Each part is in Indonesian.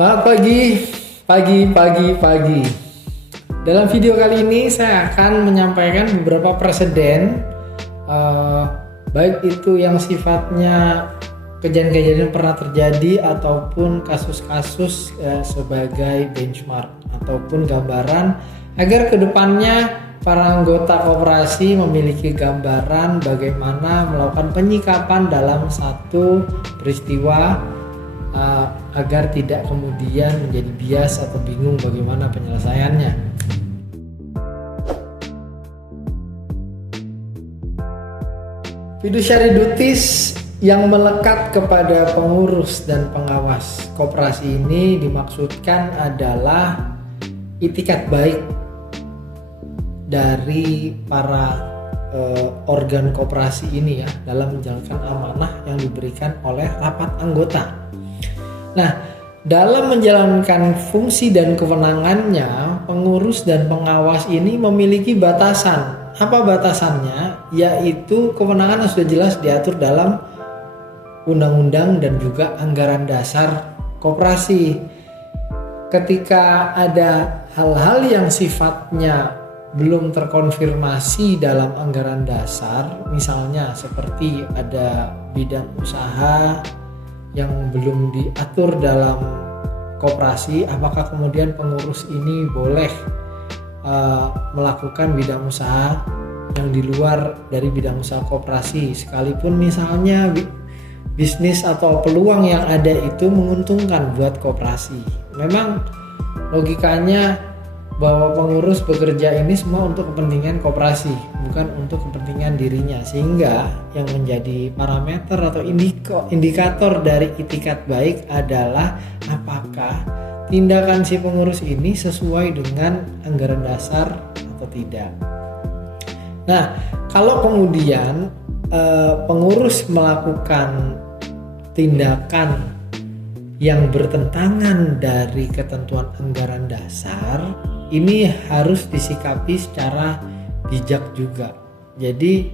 Selamat pagi. Dalam video kali ini saya akan menyampaikan beberapa preseden, baik itu yang sifatnya kejadian-kejadian pernah terjadi ataupun kasus-kasus sebagai benchmark ataupun gambaran agar kedepannya para anggota koperasi memiliki gambaran bagaimana melakukan penyikapan dalam satu peristiwa agar tidak kemudian menjadi bias atau bingung bagaimana penyelesaiannya. Fiduciary duties yang melekat kepada pengurus dan pengawas koperasi ini dimaksudkan adalah itikat baik dari para organ koperasi ini ya dalam menjalankan amanah yang diberikan oleh rapat anggota. Nah, dalam menjalankan fungsi dan kewenangannya, pengurus dan pengawas ini memiliki batasan. Apa batasannya? Yaitu kewenangan yang sudah jelas diatur dalam undang-undang dan juga anggaran dasar koperasi. Ketika ada hal-hal yang sifatnya belum terkonfirmasi dalam anggaran dasar, misalnya seperti ada bidang usaha yang belum diatur dalam koperasi, apakah kemudian pengurus ini boleh melakukan bidang usaha yang di luar dari bidang usaha koperasi, sekalipun misalnya bisnis atau peluang yang ada itu menguntungkan buat koperasi. Memang logikanya bahwa pengurus bekerja ini semua untuk kepentingan koperasi, bukan untuk kepentingan dirinya, sehingga yang menjadi parameter atau indikator dari itikat baik adalah apakah tindakan si pengurus ini sesuai dengan anggaran dasar atau tidak. Nah, kalau kemudian pengurus melakukan tindakan yang bertentangan dari ketentuan anggaran dasar, ini harus disikapi secara bijak juga. Jadi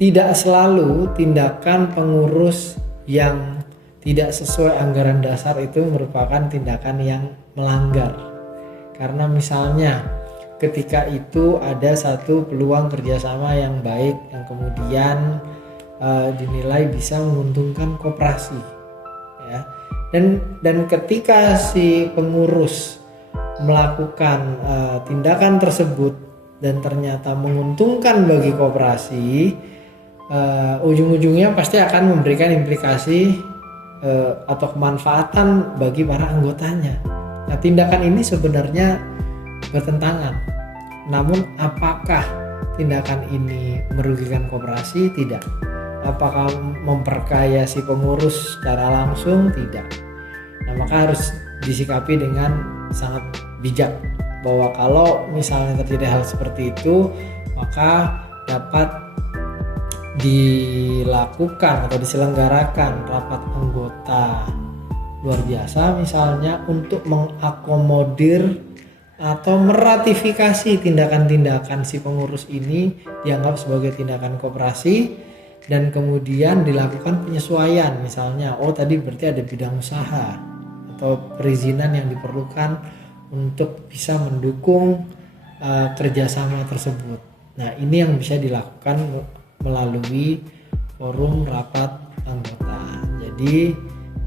tidak selalu tindakan pengurus yang tidak sesuai anggaran dasar itu merupakan tindakan yang melanggar. Karena misalnya ketika itu ada satu peluang kerjasama yang baik yang kemudian dinilai bisa menguntungkan koperasi, ya. Dan ketika si pengurus melakukan tindakan tersebut dan ternyata menguntungkan bagi koperasi, ujung-ujungnya pasti akan memberikan implikasi atau kemanfaatan bagi para anggotanya. Nah, tindakan ini sebenarnya bertentangan. Namun apakah tindakan ini merugikan koperasi? Tidak. Apakah memperkaya si pengurus secara langsung? Tidak. Nah, maka harus disikapi dengan sangat bijak bahwa kalau misalnya terjadi hal seperti itu, maka dapat dilakukan atau diselenggarakan rapat anggota luar biasa misalnya untuk mengakomodir atau meratifikasi tindakan-tindakan si pengurus ini dianggap sebagai tindakan koperasi, dan kemudian dilakukan penyesuaian, misalnya tadi berarti ada bidang usaha atau perizinan yang diperlukan untuk bisa mendukung kerjasama tersebut. Nah, ini yang bisa dilakukan melalui forum rapat anggota. Jadi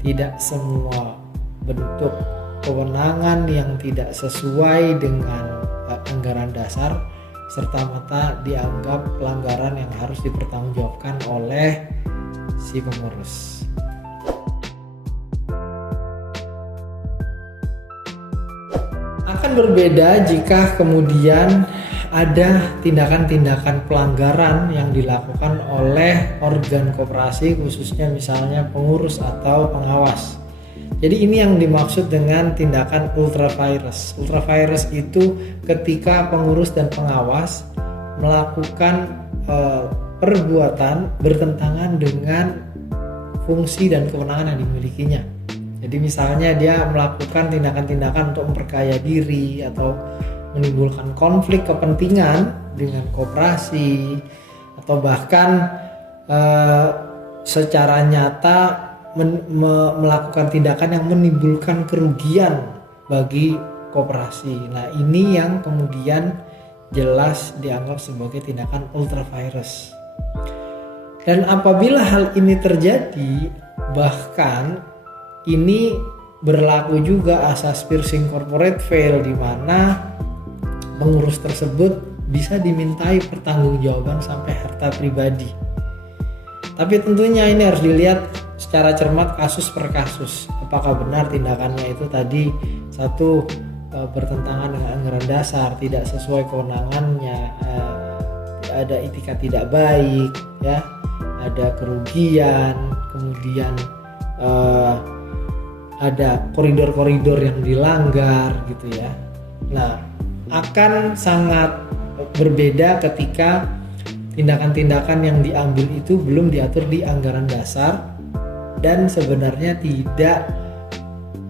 tidak semua bentuk kewenangan yang tidak sesuai dengan anggaran dasar serta-merta dianggap pelanggaran yang harus dipertanggungjawabkan oleh si pengurus. Akan berbeda jika kemudian ada tindakan-tindakan pelanggaran yang dilakukan oleh organ koperasi, khususnya misalnya pengurus atau pengawas. Jadi ini yang dimaksud dengan tindakan ultra vires. Ultra vires itu ketika pengurus dan pengawas melakukan perbuatan bertentangan dengan fungsi dan kewenangan yang dimilikinya. Jadi misalnya dia melakukan tindakan-tindakan untuk memperkaya diri atau menimbulkan konflik kepentingan dengan koperasi, atau bahkan secara nyata melakukan tindakan yang menimbulkan kerugian bagi koperasi. Nah, ini yang kemudian jelas dianggap sebagai tindakan ultra vires. Dan apabila hal ini terjadi, bahkan ini berlaku juga asas piercing corporate veil, di mana pengurus tersebut bisa dimintai pertanggungjawaban sampai harta pribadi. Tapi tentunya ini harus dilihat secara cermat kasus per kasus. Apakah benar tindakannya itu tadi satu bertentangan dengan anggaran dasar, tidak sesuai kewenangannya, ada itikat tidak baik, ya, ada kerugian, kemudian ada koridor-koridor yang dilanggar gitu ya. Nah, akan sangat berbeda ketika tindakan-tindakan yang diambil itu belum diatur di anggaran dasar dan sebenarnya tidak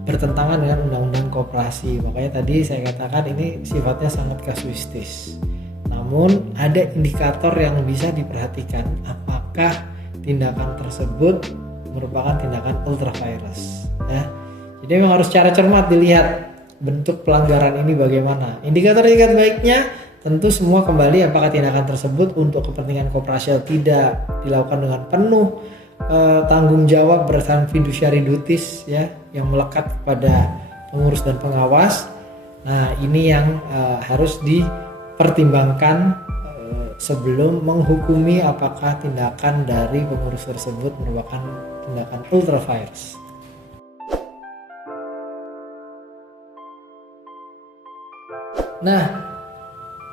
bertentangan dengan undang-undang koperasi. Makanya tadi saya katakan ini sifatnya sangat kasuistis. Namun ada indikator yang bisa diperhatikan apakah tindakan tersebut merupakan tindakan ultra vires, ya. Jadi memang harus secara cermat dilihat bentuk pelanggaran ini bagaimana. Indikator-indikator baiknya tentu semua kembali apakah tindakan tersebut untuk kepentingan koperasi atau tidak, dilakukan dengan penuh tanggung jawab berdasarkan fiduciary duties, ya, yang melekat kepada pengurus dan pengawas. Nah, ini yang harus dipertimbangkan sebelum menghukumi apakah tindakan dari pengurus tersebut merupakan tindakan ultra vires. Nah,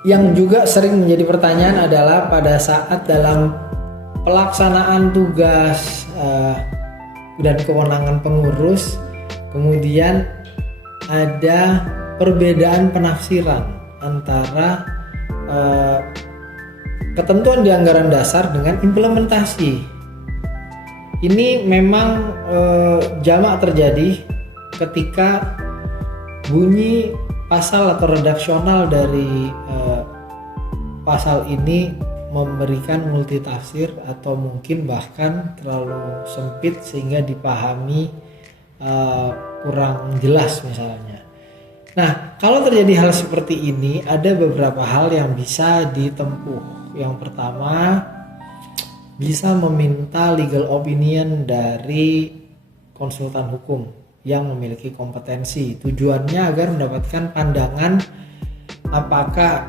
yang juga sering menjadi pertanyaan adalah pada saat dalam pelaksanaan tugas dan kewenangan pengurus, kemudian ada perbedaan penafsiran antara ketentuan di anggaran dasar dengan implementasi. Ini memang jamak terjadi ketika bunyi pasal atau redaksional dari pasal ini memberikan multitafsir atau mungkin bahkan terlalu sempit sehingga dipahami kurang jelas misalnya. Nah, kalau terjadi hal seperti ini, ada beberapa hal yang bisa ditempuh. Yang pertama, bisa meminta legal opinion dari konsultan hukum yang memiliki kompetensi. Tujuannya agar mendapatkan pandangan apakah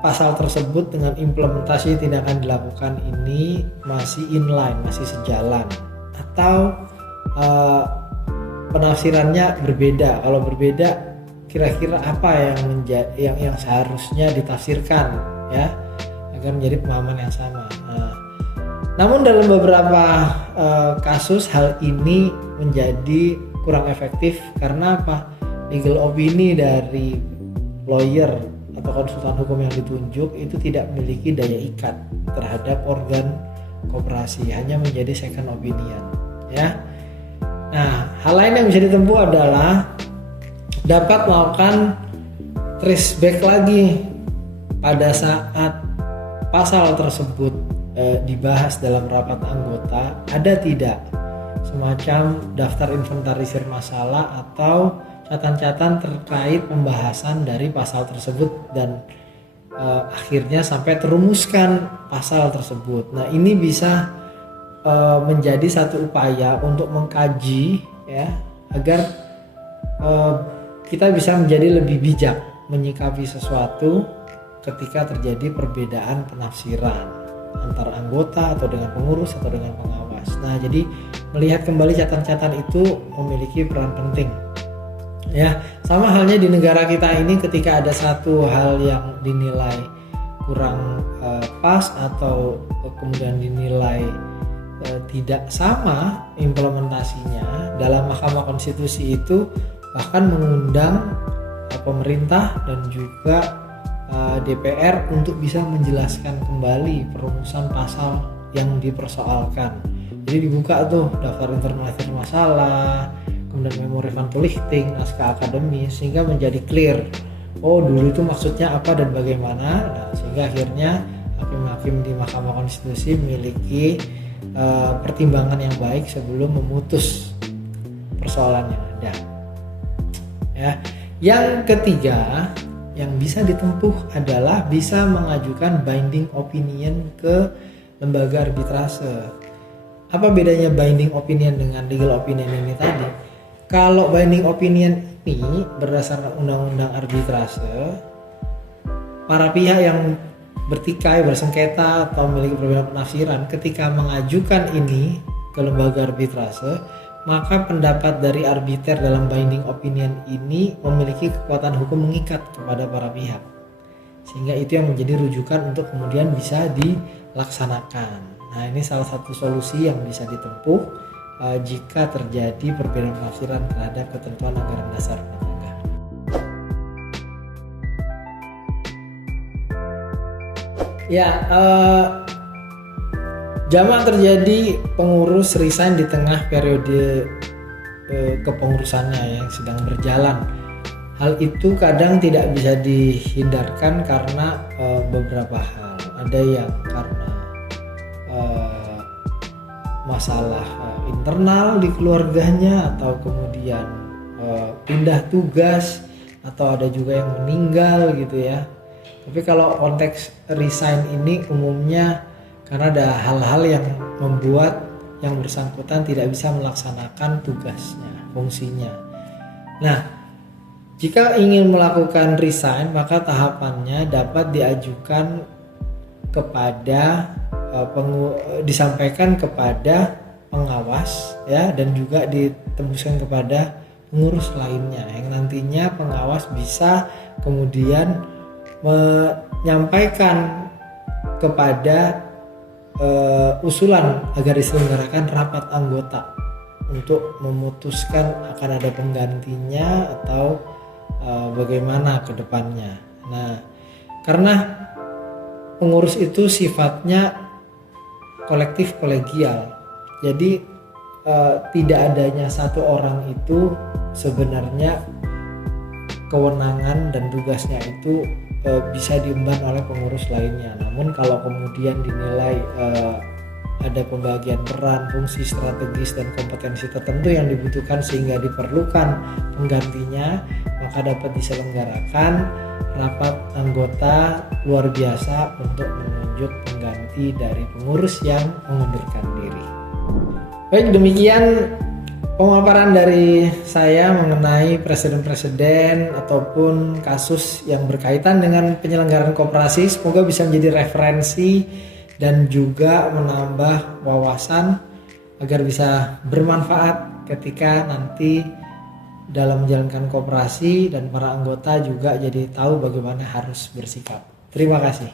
pasal tersebut dengan implementasi tindakan dilakukan ini masih inline, masih sejalan, atau penafsirannya berbeda. Kalau berbeda, kira-kira apa yang seharusnya ditafsirkan, ya, agar menjadi pemahaman yang sama. Namun dalam beberapa kasus hal ini menjadi kurang efektif karena apa? Legal opinion dari lawyer atau konsultan hukum yang ditunjuk itu tidak memiliki daya ikat terhadap organ koperasi, hanya menjadi second opinion, ya. Nah, hal lain yang bisa ditempuh adalah dapat melakukan trace back lagi pada saat pasal tersebut dibahas dalam rapat anggota, ada tidak semacam daftar inventarisir masalah atau catatan-catatan terkait pembahasan dari pasal tersebut dan akhirnya sampai terumuskan pasal tersebut. Nah, ini bisa menjadi satu upaya untuk mengkaji, ya, agar kita bisa menjadi lebih bijak menyikapi sesuatu ketika terjadi perbedaan penafsiran antara anggota atau dengan pengurus atau dengan pengawas. Nah, jadi melihat kembali catatan-catatan itu memiliki peran penting, ya. Sama halnya di negara kita ini, ketika ada satu hal yang dinilai kurang pas atau kemudian dinilai tidak sama implementasinya, dalam Mahkamah Konstitusi itu bahkan mengundang pemerintah dan juga DPR untuk bisa menjelaskan kembali perumusan pasal yang dipersoalkan. Jadi dibuka tuh daftar inventarisir masalah, kemudian memori van toelichting, naskah akademis, sehingga menjadi clear. Oh, dulu itu maksudnya apa dan bagaimana. Nah, sehingga akhirnya hakim-hakim di Mahkamah Konstitusi memiliki pertimbangan yang baik sebelum memutus persoalan yang ada. Ya. Yang ketiga yang bisa ditempuh adalah bisa mengajukan binding opinion ke lembaga arbitrase. Apa bedanya binding opinion dengan legal opinion ini tadi? Kalau binding opinion ini berdasarkan undang-undang arbitrase, para pihak yang bertikai, bersengketa atau memiliki perbedaan penafsiran ketika mengajukan ini ke lembaga arbitrase, maka pendapat dari arbiter dalam binding opinion ini memiliki kekuatan hukum mengikat kepada para pihak, sehingga itu yang menjadi rujukan untuk kemudian bisa dilaksanakan. Nah, ini salah satu solusi yang bisa ditempuh jika terjadi perbedaan penafsiran terhadap ketentuan anggaran dasar rumah tangga. Ya, jamak terjadi pengurus resign di tengah periode kepengurusannya yang sedang berjalan. Hal itu kadang tidak bisa dihindarkan karena beberapa hal. Ada yang karena masalah internal di keluarganya, atau kemudian pindah tugas, atau ada juga yang meninggal gitu ya. Tapi kalau konteks resign ini umumnya karena ada hal-hal yang membuat yang bersangkutan tidak bisa melaksanakan tugasnya, fungsinya. Nah, jika ingin melakukan resign, maka tahapannya dapat diajukan kepada disampaikan kepada pengawas ya, dan juga ditembuskan kepada pengurus lainnya yang nantinya pengawas bisa kemudian menyampaikan kepada usulan agar diselenggarakan rapat anggota untuk memutuskan akan ada penggantinya atau bagaimana ke depannya. Nah, karena pengurus itu sifatnya kolektif kolegial, jadi tidak adanya satu orang itu sebenarnya kewenangan dan tugasnya itu bisa diemban oleh pengurus lainnya. Namun kalau kemudian dinilai ada pembagian peran, fungsi strategis dan kompetensi tertentu yang dibutuhkan sehingga diperlukan penggantinya, maka dapat diselenggarakan rapat anggota luar biasa untuk menunjuk pengganti dari pengurus yang mengundurkan diri. Baik, demikian pemaparan dari saya mengenai presiden-presiden ataupun kasus yang berkaitan dengan penyelenggaraan koperasi. Semoga bisa menjadi referensi dan juga menambah wawasan agar bisa bermanfaat ketika nanti dalam menjalankan koperasi, dan para anggota juga jadi tahu bagaimana harus bersikap. Terima kasih.